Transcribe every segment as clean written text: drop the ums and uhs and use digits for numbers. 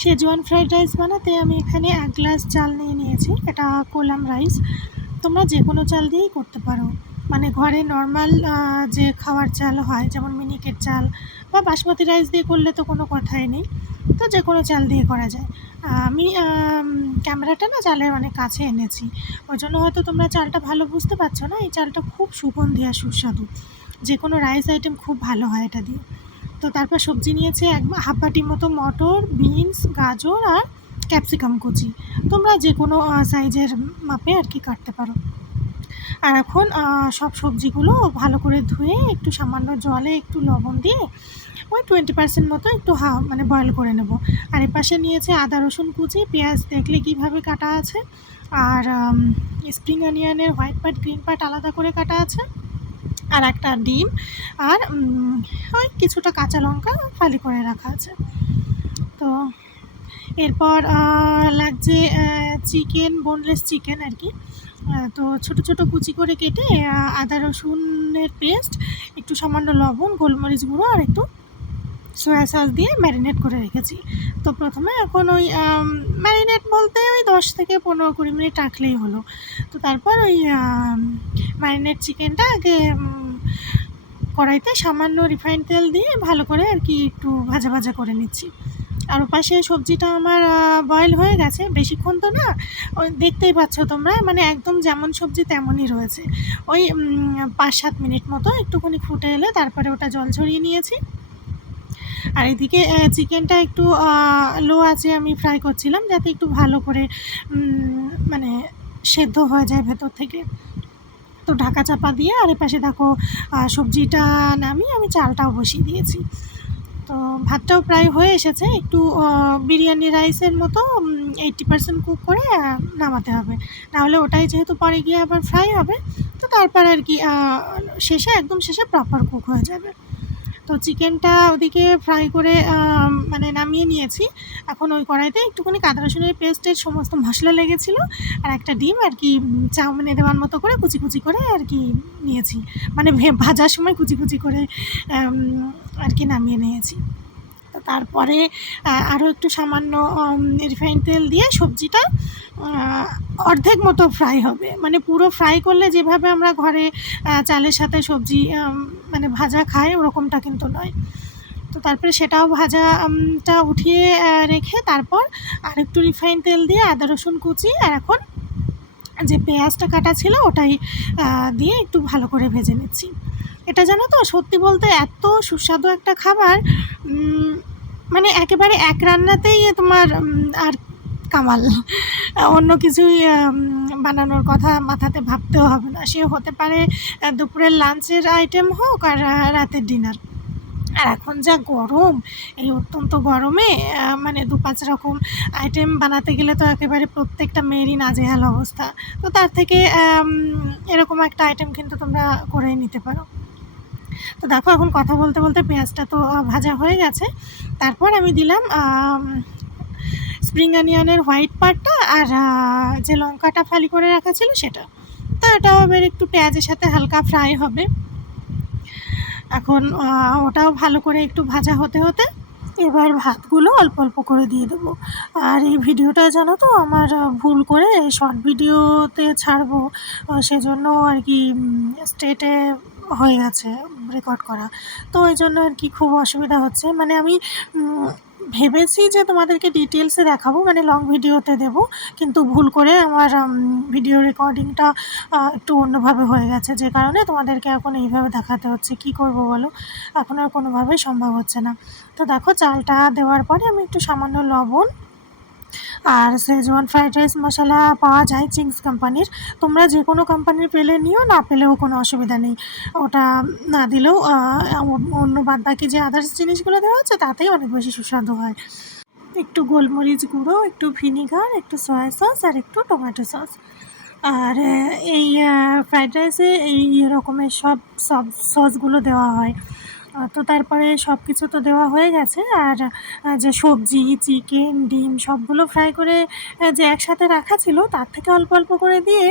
Schezwan fried rice বানাতে আমি এখানে 1 গ্লাস চাল নিয়েছি। এটা কোলাম রাইস। তোমরা যে কোনো চাল দিয়েই করতে পারো, মানে ঘরে নর্মাল যে খাওয়ার চাল হয় যেমন মিনিকেট চাল বা বাসমতি রাইস দিয়ে করলে তো কোনো কথাই নেই, তো যে কোনো চাল দিয়ে করা যায়। আমি ক্যামেরাটা না চালের অনেক কাছে এনেছি, ওই জন্য হয়তো তোমরা চালটা ভালো বুঝতে পারছো না। এই চালটা খুব সুগন্ধি আর সুস্বাদু, যে কোনো রাইস আইটেম খুব ভালো হয় এটা দিয়ে। তো তারপর সবজি নিয়েছি হাফ বাটির মতো মটর, বিনস, গাজর আর ক্যাপসিকাম কুচি। তোমরা যে কোনো সাইজের মাপে আর কি কাটতে পারো। আর এখন সব সবজিগুলো ভালো করে ধুয়ে একটু সামান্য জলে একটু লবণ দিয়ে ওই 20% মতো একটু মানে বয়েল করে নেব। আর এপাশে নিয়েছে আদা রসুন কুচি, পেঁয়াজ দেখলে কীভাবে কাটা আছে, আর স্প্রিং অনিয়নের হোয়াইট পার্ট গ্রিন পার্ট আলাদা করে কাটা আছে, আর একটা ডিম, আর ওই কিছুটা কাঁচা লঙ্কা ফালি করে রাখা আছে। তো এরপর লাগছে চিকেন, বোনলেস চিকেন আর কি। তো ছোটো ছোটো কুচি করে কেটে আদা রসুনের পেস্ট, একটু সামান্য লবণ, গোলমরিচ গুঁড়ো আর একটু সয়া সস দিয়ে ম্যারিনেট করে রেখেছি। তো প্রথমে এখন ওই ম্যারিনেট বলতে ওই 10 থেকে 15-20 মিনিট রাখলেই হলো। তো তারপর ওই ম্যারিনেট চিকেনটা আগে কড়াইতে সামান্য রিফাইন্ড তেল দিয়ে ভালো করে আর কি একটু ভাজা ভাজা করে নিচ্ছি। আর ওপাশে সবজিটা আমার বয়েল হয়ে গেছে, বেশিক্ষণ তো না, ওই দেখতেই পাচ্ছ তোমরা, মানে একদম যেমন সবজি তেমনই রয়েছে। ওই 5-7 মিনিট মতো একটুখানি ফুটে এলে তারপরে ওটা জল ছড়িয়ে নিয়েছি। আর এদিকে চিকেনটা একটু লো আঁচে আমি ফ্রাই করছিলাম, যাতে একটু ভালো করে মানে সেদ্ধ হয়ে যায় ভেতর থেকে। তো ঢাকা চাপা দিয়ে আর এপাশে দেখো সবজিটা নামিয়ে আমি চালটাও বসিয়ে দিয়েছি। তো ভাতটাও প্রায় হয়ে এসেছে, একটু বিরিয়ানি রাইসের মতো 80% কুক করে নামাতে হবে, নাহলে ওটাই যেহেতু পরে গিয়ে আবার ফ্রাই হবে, তো তারপর আর কি শেষে একদম শেষে প্রপার কুক হয়ে যাবে। তো চিকেনটা ওদিকে ফ্রাই করে মানে নামিয়ে নিয়েছি। এখন ওই কড়াইতে একটুখানি আদা রসুনের পেস্টের সমস্ত মশলা লেগেছিলো, আর একটা ডিম আর কি চাউমিনে দেওয়ার মতো করে কুচি কুচি করে আর কি নিয়েছি, মানে ভাজার সময় কুচি কুচি করে আর কি নামিয়ে নিয়েছি। তো তারপরে আরও একটু সামান্য রিফাইন্ড তেল দিয়ে সবজিটা অর্ধেক মতো ফ্রাই হবে, মানে পুরো ফ্রাই করলে যেভাবে আমরা ঘরে চালের সাথে সবজি মানে ভাজা খাই ওরকমটা কিন্তু নয়। তো তারপরে সেটাও ভাজাটা উঠিয়ে রেখে তারপর আরেকটু রিফাইন্ড তেল দিয়ে আদা রসুন কুচি আর এখন যে পেঁয়াজটা কাটা ছিল ওটাই দিয়ে একটু ভালো করে ভেজে নিচ্ছি। এটা জানো তো, সত্যি বলতে এত সুস্বাদু একটা খাবার, মানে একেবারে এক রান্নাতেই তোমার আর কামাল, অন্য কিছুই বানানোর কথা মাথাতে ভাবতেও হবে না। সে হতে পারে দুপুরের লাঞ্চের আইটেম হোক আর রাতের ডিনার। আর এখন যা গরম, এই অত্যন্ত গরমে মানে 2-5 রকম আইটেম বানাতে গেলে তো একেবারে প্রত্যেকটা মেয়েরই নাজেহাল অবস্থা। তো তার থেকে এরকম একটা আইটেম কিন্তু তোমরা করেই নিতে পারো। তো দেখো এখন কথা বলতে বলতে পেঁয়াজটা তো ভাজা হয়ে গেছে। তারপর আমি দিলাম স্প্রিং অনিয়নের হোয়াইট পার্টটা আর যে লঙ্কাটা ফালি করে রাখা ছিল সেটা। তো এটাও এবার একটু পেঁয়াজের সাথে হালকা ফ্রাই হবে। এখন ওটাও ভালো করে একটু ভাজা হতে হতে এবার ভাতগুলো অল্প অল্প করে দিয়ে দেবো। আর এই ভিডিওটা জানো তো আমার ভুল করে শর্ট ভিডিওতে ছাড়বো, সেজন্য আর কি স্ট্রেটে হয়ে গেছে রেকর্ড করা, তো ওই জন্য আর কি খুব অসুবিধা হচ্ছে। মানে আমি ভেবেছি যে তোমাদেরকে ডিটেলসে দেখাবো, মানে লং ভিডিওতে দেব, কিন্তু ভুল করে আমার ভিডিও রেকর্ডিংটা একটু অন্যভাবে হয়ে গেছে, যে কারণে তোমাদেরকে এখন এইভাবে দেখাতে হচ্ছে। কি করব বলো, এখন আর কোনোভাবেই সম্ভব হচ্ছে না। তো দেখো চালটা দেওয়ার পরে আমি একটু সামান্য লবণ আর শেজওয়ান ফ্রাইড রাইস মশলা পাওয়া যায় চিংস কোম্পানির, তোমরা যে কোনো কোম্পানির পেলে নিও, না পেলেও কোনো অসুবিধা নেই, ওটা না দিলেও অন্য বাদবাকি যে আদার্স জিনিসগুলো দেওয়া হচ্ছে তাতেই অনেক বেশি সুস্বাদু হয়। একটু গোলমরিচ গুঁড়ো, একটু ভিনিগার, একটু সয়া সস আর একটু টমেটো সস। আর এই ফ্রাইড রাইসে এই রকমের সব সসগুলো দেওয়া হয়। তো তারপরে সব কিছু তো দেওয়া হয়ে গেছে, আর যে সবজি, চিকেন, ডিম সবগুলো ফ্রাই করে যে একসাথে রাখা ছিল তার থেকে অল্প অল্প করে দিয়ে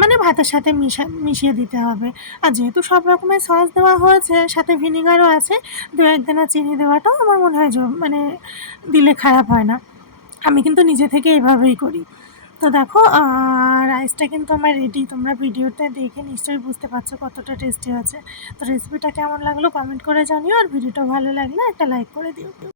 মানে ভাতের সাথে মিশিয়ে দিতে হবে। আর যেহেতু সব রকমের সস দেওয়া হয়েছে, সাথে ভিনিগারও আছে, ২-১ দানা চিনি দেওয়াটাও আমার মনে হয় মানে দিলে খারাপ হয় না। আমি কিন্তু নিজে থেকে এভাবেই করি। তো দেখো রাইসটা কিন্তু আমার রেডি। তোমরা ভিডিওতে দেখে নিশ্চয়ই বুঝতে পারছো কতটা টেস্টি হয়েছে। তো রেসিপিটা কেমন লাগলো কমেন্ট করে জানিও, আর ভিডিওটা ভালো লাগলে একটা লাইক করে দিও।